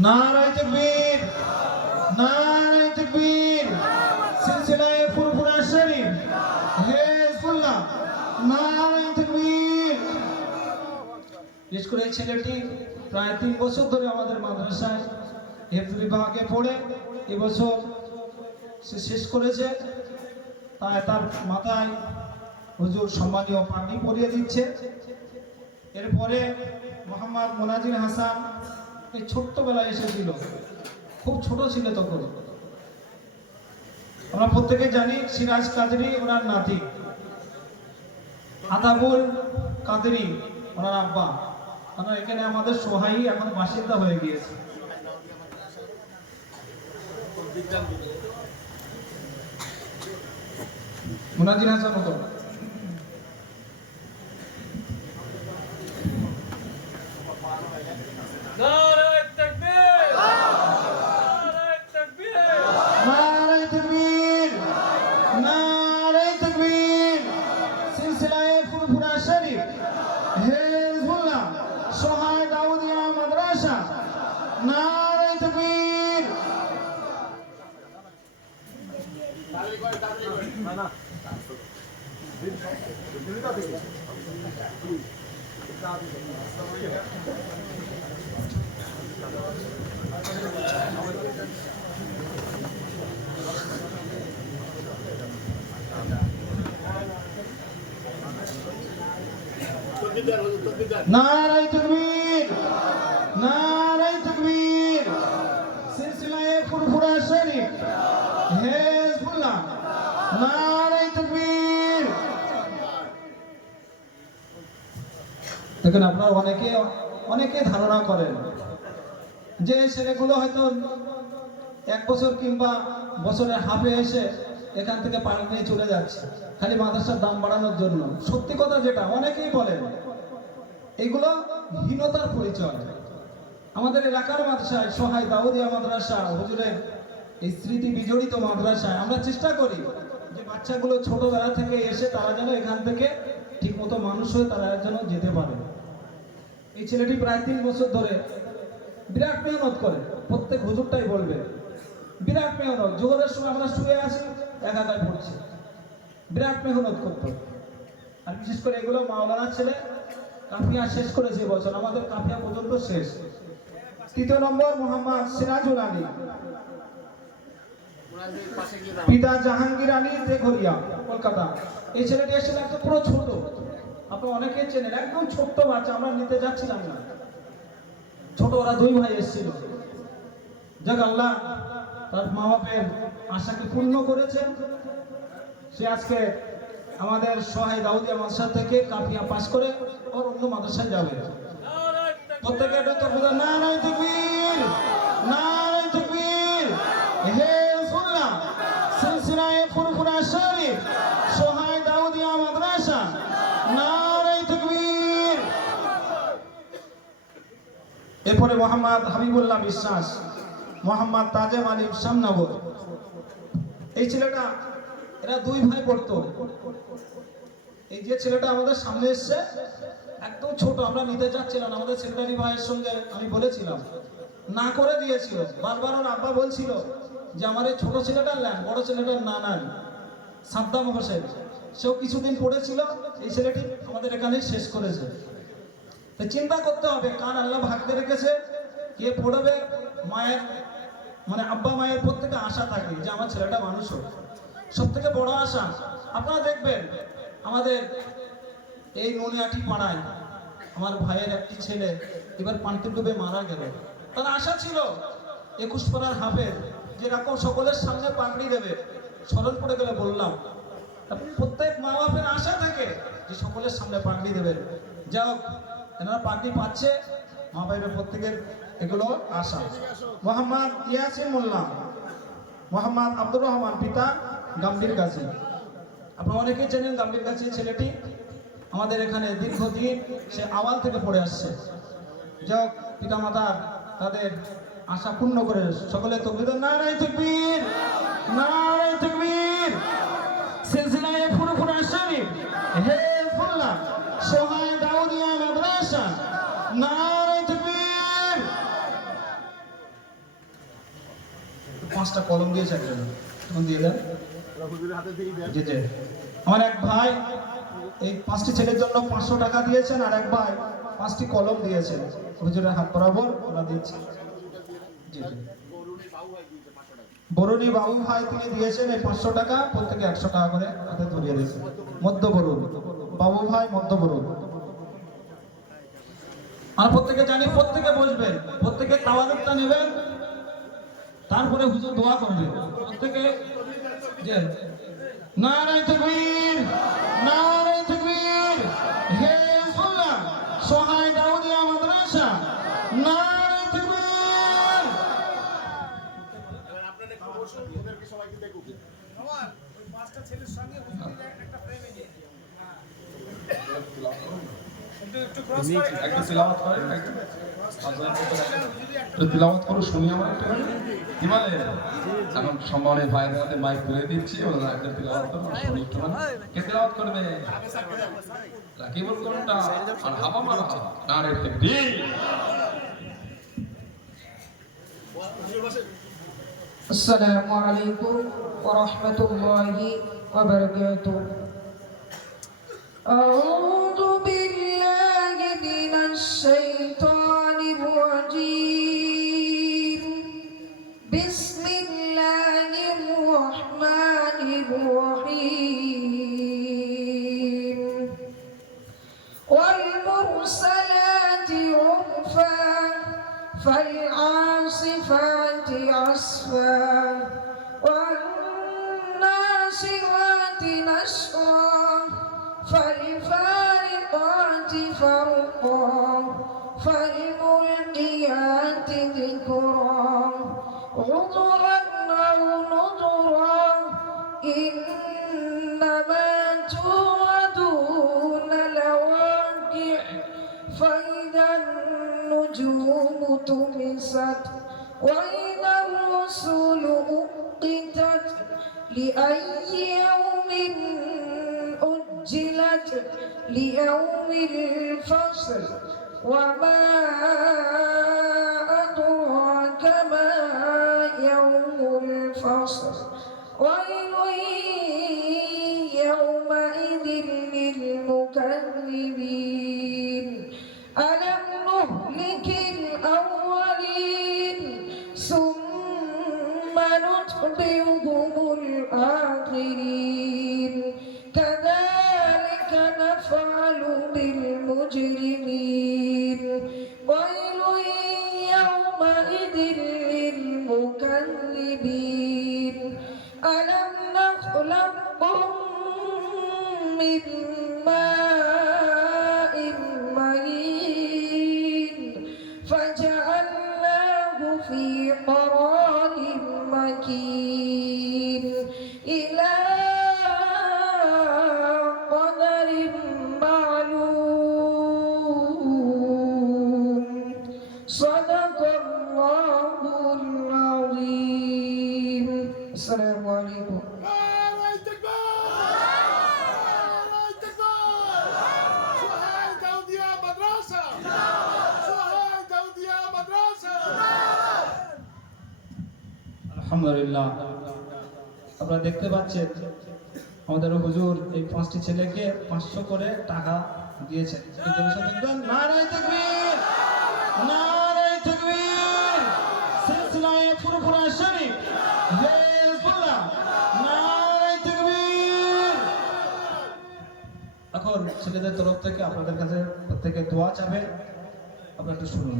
नाराए तकबीर, नाराए तकबीर, सिलसिलाए फुरफुरा शरीफ, हिजबुल्लाह, नाराए तकबीर। স্কুলের ছেলেটি প্রায় 3 বছর ধরে আমাদের মাদ্রাসায় হিফজ বিভাগে পড়ে এবছর সে শেষ করেছে। তাই তার মাথায় হুজুর সম্মানীয় পাগড়ি পরিয়ে দিচ্ছে। এরপরে মোহাম্মদ মোনাজির হাসান এই ছোট্টবেলায় এসেছিল, খুব ছোট ছিল তখন। আমরা প্রত্যেকে জানি সিরাজ কাদরি ওনার নাতি, আতাবুল কাদরি ওনার আব্বা। আমরা এখানে আমাদের সোহাই এখন বাসিন্দা হয়ে গিয়েছে। মোনাজির হাসান হতো नाराए तकबीर, नाराए तकबीर, सिलसिलाए फुरफुरा शरीफ, हिजबुल्लाह, नाराए तकबीर। দেখেন আপনারা অনেকে ধারণা করেন যে ছেলেগুলো হয়তো 1 বছর কিংবা বছরের হাফে এসে এখান থেকে পানি নিয়ে চলে যাচ্ছে খালি মাদ্রাসার দাম বাড়ানোর জন্য। সত্যি কথা যেটা অনেকেই বলেন, এগুলো হীনতার পরিচয়। আমাদের এলাকার মাদ্রাসায় সোহাই দাউদিয়া মাদ্রাসা হুজুরের এই স্মৃতি বিজড়িত মাদ্রাসায় আমরা চেষ্টা করি যে বাচ্চাগুলো ছোটবেলা থেকে এসে তারা যেন এখান থেকে ঠিকমতো মানুষ হয়ে তারা যেন যেতে পারে। এই ছেলেটি প্রায় 3 বছর ধরে বিরাট মেহনত করে, প্রত্যেক হুজুরটাই বলবে বিরাট মেহনত। জোহরের সময় আমরা শুয়ে আসি একাকায় পড়ছি, বিরাট মেহনত করতো। আর বিশেষ করে এগুলো মাওলানার ছেলে, কাফিয়া শেষ করেছে বছর, আমাদের কাফিয়া পর্যন্ত শেষ। 3 নম্বর মোহাম্মদ সিরাজুল আলী, পিতা জাহাঙ্গীর আলী দেঘরিয়া, কলকাতা। এই ছেলেটি এসেছিল একদম পুরো ছোট, আপনারা অনেকে চেনেন, একদম ছোট্ট বাচ্চা। আমরা নিতে যাচ্ছিলাম না, ছোট, ওরা 2 ভাই এসেছিল। যাক আল্লাহ তার মা বাপের আশাকে পূর্ণ করেছেন। সে আজকে আমাদের সোহাই দাউদিয়া মাদ্রাসা থেকে কাফিয়া পাস করে ওর অন্য মাদ্রাসায় যাবে। প্রত্যেকে এটা তো বলে নারায়ে তাকবীর, নারায়ে তাকবীর, হিজবুল্লাহ, সিলসিলায়ে ফুরফুরা শরীফ, সোহাই দাউদিয়া মাদ্রাসা, নারায়ে তাকবীর। এরপরে মোহাম্মদ হাবিবুল্লাহ বিশ্বাস, মোহাম্মদ তাজেম আলী শামনগর। এই ছেলেটা, এরা 2 ভাই পড়তো। এই যে ছেলেটা আমাদের সামনে এসছে একদম ছোট, আমরা নিতে যাচ্ছিলাম, আমাদের সেক্রেটারি ভাইয়ের সঙ্গে আমি বলেছিলাম, না করে দিয়েছিল। বারবার ওর আব্বা বলছিল যে আমার এই ছোট ছেলেটার নেন, বড় ছেলেটার না নেন। সাদ্দাম হোসেন, সেও কিছুদিন পড়েছিল। এই ছেলেটি আমাদের এখানেই শেষ করেছে। তো চিন্তা করতে হবে কার আল্লাহ ভাগ্যে রেখেছে, কে পড়বে। মায়ের মানে আব্বা মায়ের প্রত্যেকে আশা থাকে যে আমার ছেলেটা মানুষ হোক, সব থেকে বড় আশা। আপনারা দেখবেন আমাদের এই ননিয়াটি পাড়ায় আমার ভাইয়ের একটি ছেলে এবার পানিতে ডুবে মারা গেল। তার আশা ছিল 21 পাড়ার হাফেজ যেরকম সকলের সামনে পাগড়ি দেবে। স্মরণ পড়ে গেলে বললাম প্রত্যেক মা বাপের আশা থাকে যে সকলের সামনে পাগড়ি দেবেন। যাই হোক, এনারা পাগড়ি পাচ্ছে, মা বাপের প্রত্যেকের এগুলো আশা। মোহাম্মদ ইয়াসিন মোল্লা, মোহাম্মদ আব্দুর রহমান, পিতা গাম্ভীর গাজী। আপনারা অনেকেই চেনেন গাম্ভীর গাজী ছেলেটি আমাদের এখানে দীর্ঘদিন সে আওয়াল থেকে পড়ে আসছে। যাই হোক, পিতা মাতার তাদের আশা পূর্ণ করে সকলে তকবীর, নারায়ে তাকবীর, নারায়ে তাকবীর। সিলসিলায়ে ফুরফুরা শরীফ হেফুল্লাহ সোহায় দাউদিয়া মাদ্রাসা, নারায়ে তাকবীর। 5টা কলম দিয়েছে একজন, তখন দিয়ে দেন। জি জি, আমার এক ভাই এই 5টি ছেলের জন্য 500 টাকা দিয়েছেন, আর এক ভাই 5টি কলম দিয়েছেন। হুজুরের হাত বরাবর ওরা দিয়েছে। জি জি, বরুণী বাবু ভাই তিনি দিয়েছেন এই 500 টাকা, প্রত্যেকে 100 টাকা করে হাতে ধরিয়ে দিয়েছেন। মধ্য বরুণ বাবু ভাই, মধ্য বরুণ। আর প্রত্যেকে জানি, প্রত্যেকে বসবেন, প্রত্যেকে তাওয়ারুকটা নেবেন, তারপরে হুজুর দোয়া করবে। প্রত্যেকে যে নারায়ে তাকবীর, নারায়ে তাকবীর, হেফুল্লাহ সোহায় দাউদিয়া মাদ্রাসা, নারায়ে তাকবীর। আপনারা একটু বসুন, ওদেরকে সবাইকে দেখুন। আমার ওই 5টা ছেলের সঙ্গে হুজুরের একটা প্রেমে নিয়ে একটু ক্রস করে একটা তিলাওয়াত করে, একটা তিলাওয়াত করো, শুনি আমার একটা কি বলে। এখন সম্মানের ভাইদের হাতে মাইক তুলে দিচ্ছি, ওরা একটা তিলাওয়াত করো, শুনি একটু। কে তিলাওয়াত করবে? রাকিবুল কোনটা? আর হাবা মারা, নারে তাকবীর। আসসালামু আলাইকুম ওয়া রাহমাতুল্লাহি ওয়া বারাকাতুহু। আউযু বিল্লাহি মিনাশ শাইতানির রাজীম। বিসমিল্লাহির রাহমানির রহিম। ওয়াল মুরসালাতি উরফা فالعاصفات عصفا والناشرات نشرا فالفارقات فرقا فالملقيات ذكرا عذرا أو نذرا إنما توعدون لواقع فإذا النجوم طمست وإذا الرسل أقتت لأي يوم أجلت ليوم الفصل وما أدراك ما يوم الفصل ويل يومئذ للمكذبين ألم نهلك الأولين ثم نتبعهم الآخرين كذلك نفعل بالمجرمين ويل يومئذ للمكذبين ألم نخلقكم من ماء مهين فجعلناه في قرار مكين إلى قدر معلوم صدق الله العظيم. السلام عليكم. নারায়ে তাকবীর, নারায়ে তাকবীর। সোহায় দাউদিয়া মাদ্রাসা, সোহায় দাউদিয়া মাদ্রাসা। আলহামদুলিল্লাহ, আপনারা দেখতে পাচ্ছেন আমাদের হুজুর এই 5টি ছেলেকে 500 করে টাকা দিয়েছেন। নারায়ে তাকবীর, নারায়ে তাকবীর। সিলসিলায়ে ফুরফুরা শরীফ হেফুল্লাহ, নারায়ে তাকবীর। এখন ছেলেদের তরফ থেকে আপনাদের কাছে প্রত্যেকে দোয়া চাবে, আপনারা একটু শুনুন।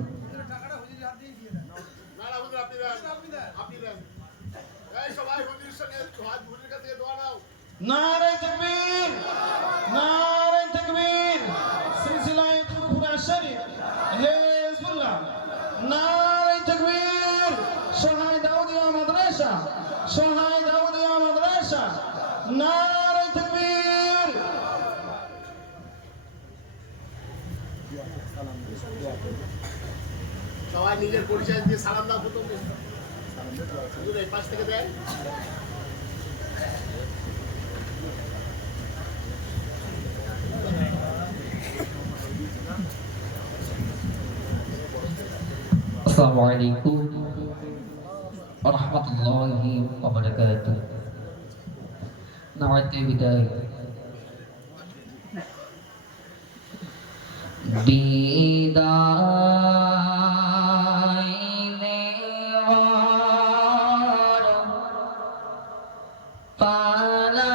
টাকাটা হুজুরের হাত দিয়ে দিয়ে দেন। না না হুজুর আপনি দেন, আপনি দেন। এই সবাই হুজুরের সঙ্গে হুজুরের কাছে দোয়া নাও। নারে তাকবীর, নারে তাকবীর, সিলসিলায়ে ফুরফুরা শরীফ, হিজবুল্লাহ, নারে তাকবীর, সহায় দাউদিয়া মাদ্রাসা, সহায় দাউদিয়া মাদ্রাসা, নারে তাকবীর। সবাই নিজের পরিচয় দিয়ে সালাম দাও প্রথম হুজুর এই পাশ থেকে দেন Assalamualaikum warahmatullahi wabarakatuh. Nawati bidai. Bidai newar palayaji.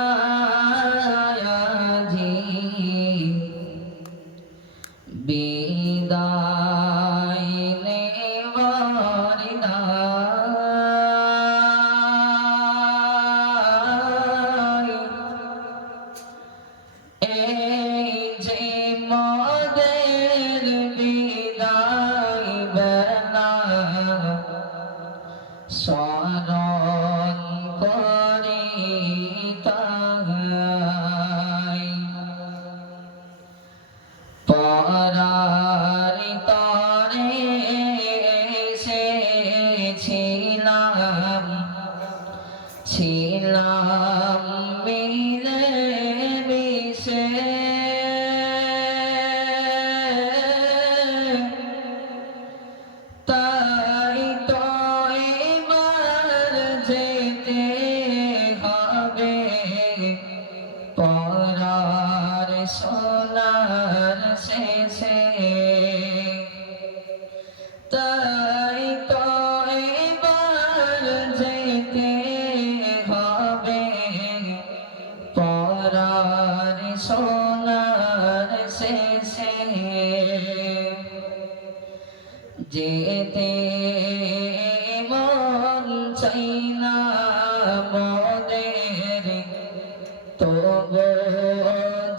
Bidai স্মরণ করি তাহাই পরার তরে এসেছিলাম ছিলাম মিলে মিশে তাই তো এবার যেতে হবে পরার সোনার শেষে তাই তো এবার যেতে হবে পরার সোনার শেষে যেতে মন চাই না মোদের তবু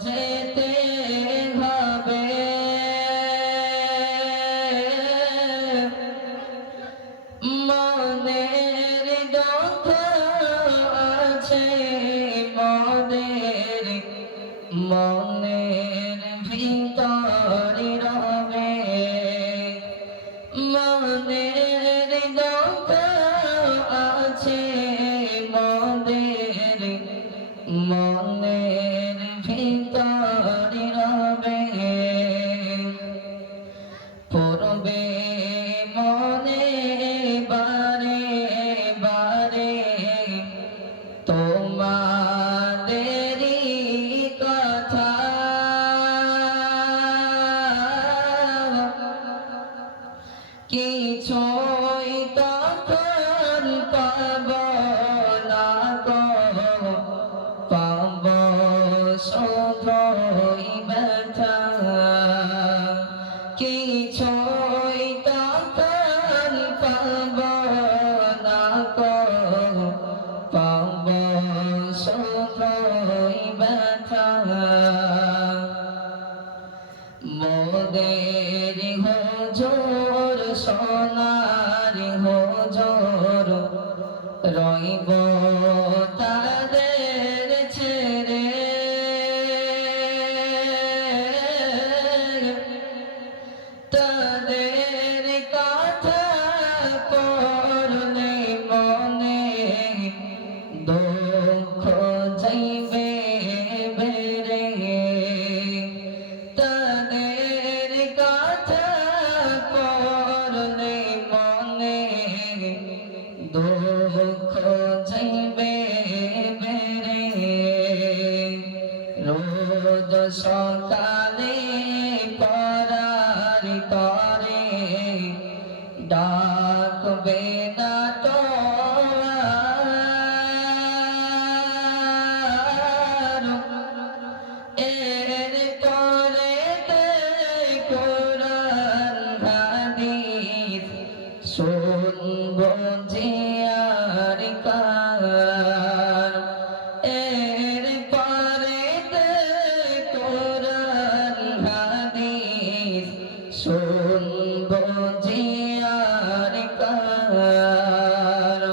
যেতে হবে মনের দুঃখ আছে মোদের মনের ভিতরে রবে মনের দুঃখ আছে মোদের মনের ভিতরে রবে পড়বে মনে বারে বারে তোমাদেরই কথা কিছুই তখন পাব না গো পাব শুধুই ব্যথা কিছুই তখন পাব না গো পাব শুধুই ব্যথা মোদের হুজুর সোনার হুজুর রইব তাদের ছেড়ে তাদের কথা পড়লে মনে দুঃখ যাইবে বেড়ে তাদের কথা পড়লে মনে দুঃখ যাইবে শুনব জিয়ার কার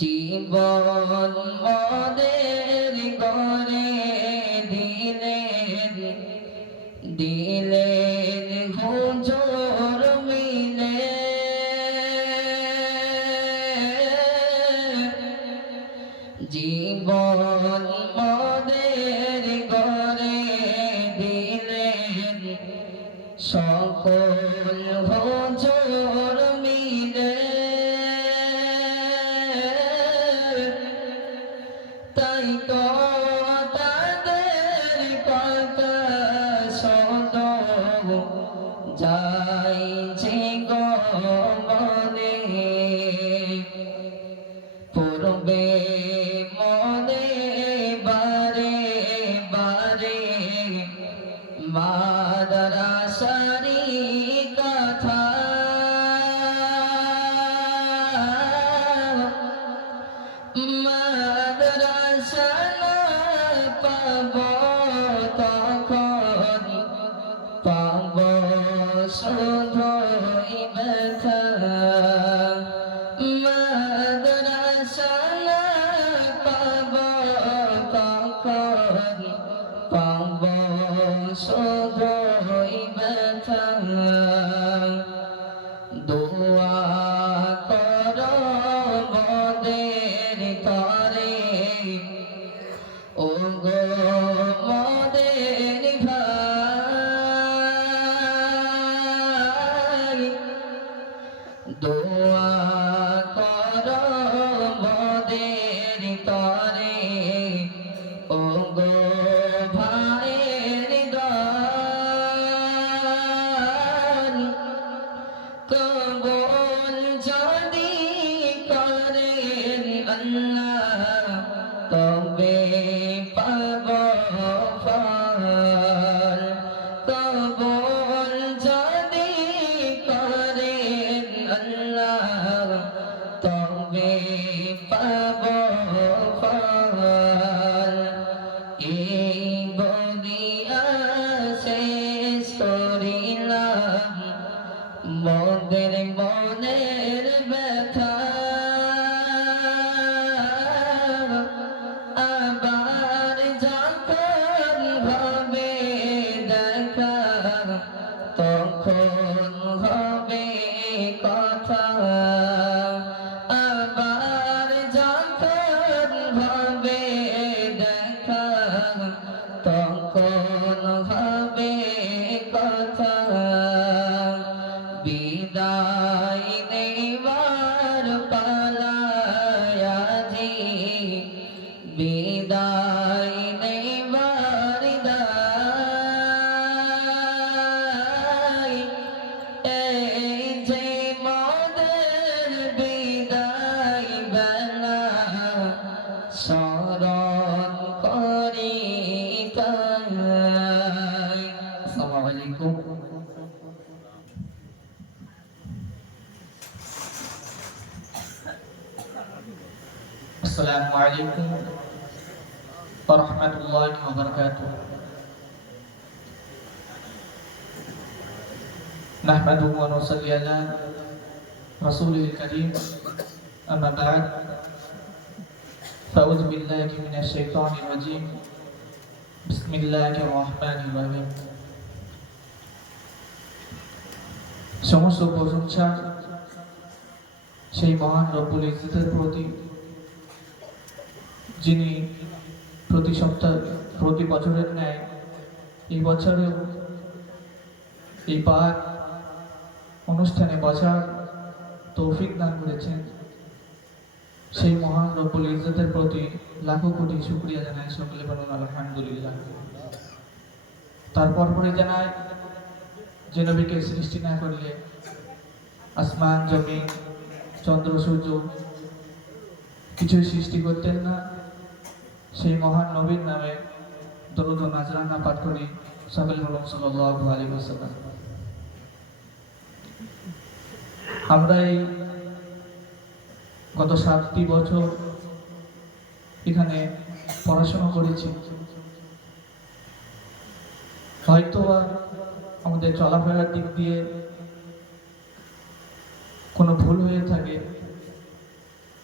জীবন মদের গরে দিলেন দিলেন হুজুর মিলে জীবন মদের গরে দিলেন সকল হুজুর মিলে তাই তো তাদের কথা শোনো যাই যে গমনে পূর্বে মনে বারে বারে মাদ্রাসারি কথা মাদ্রাসা না পাব তখন পাব শুধুই ব্যথা মাদ্রাসা না পাব তখন পাব শুধুই ব্যথা দোয়া করো মোদের তরে ও গো মোদের ভাই দোয়া করো মোদের তরে ও গো ভাইয়ের দল কবুল যদি করেন আল্লাহ তবে পাব ফল কবুল যদি করেন আল্লাহ তবে পাব ফল এই বলিয়া শেষ করিলাম মোদের মনের ব্যথা আবার যখন হবে দেখা তখন হবে কথা আবার যখন হবে দেখা তখন হবে কথা বিদায় নেবার পালায়াজি বিদায় নেবার দায় এই যে মোদের বিদায় বেলা স্মরণ করি তাই আসসালামু আলাইকুম السلام عليكم ورحمة الله وبركاته نحمده ونصلي على رسوله الكريم أما بعد فأعوذ بالله من الشيطان الرجيم بسم الله الرحمن الرحيم সমস্ত প্রশংসা সেই মহান রব্বুল ইজ্জতের প্রতি যিনি প্রতি সপ্তাহ প্রতি বছরের ন্যায় এই বছরেও এই পাক অনুষ্ঠানে বসার তৌফিক দান করেছেন সেই মহান রব্বুল ইজ্জতের প্রতি লাখো কোটি শুকরিয়া জানাই সকলে বলুন আলহামদুলিল্লাহ তারপর পরে জানাই যে নবীকে সৃষ্টি না করলে আসমান জমিন চন্দ্র সূর্য কিছুই সৃষ্টি করতেন না সেই মহান নবীর নামে দরুদ ও নাজরানা পাঠ করি সকলে বলুন সাল্লাল্লাহু আলাইহি ওয়াসাল্লাম আমরা এই গত 7টি বছর এখানে পড়াশোনা করেছি হয়তো আমাদের আমাদের চলাফেরার দিক দিয়ে কোনো ভুল হয়ে থাকে,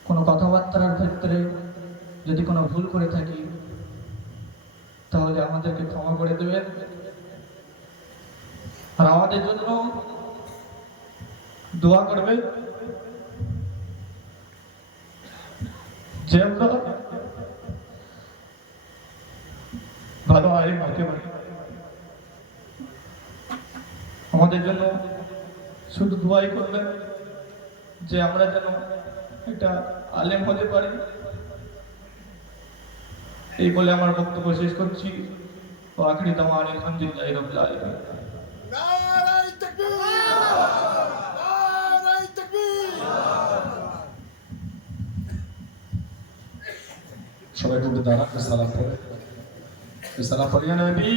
কোনো কথাবার্তার ক্ষেত্রে যদি কোনো ভুল করে থাকি, তাহলে আমাদেরকে ক্ষমা করে দেবেন। আর আমাদের জন্য দোয়া করবে যে আমরা ভালো আলিম হতে পারি। আমাদের জন্য শুধু দোয়াই করবেন যে আমরা যেন একটা আলেম হতে পারি। এই বলে আমার বক্তব্য শেষ করছি। ও আখরি দাওয়ান আলহামদুলিল্লাহি রাব্বিল আলামিন। নারায়ে তাকবীর! নারায়ে তাকবীর! সবাই একটু দাঁড়ান, সালাম পড়ে, সালাম পড়িয়া নবী।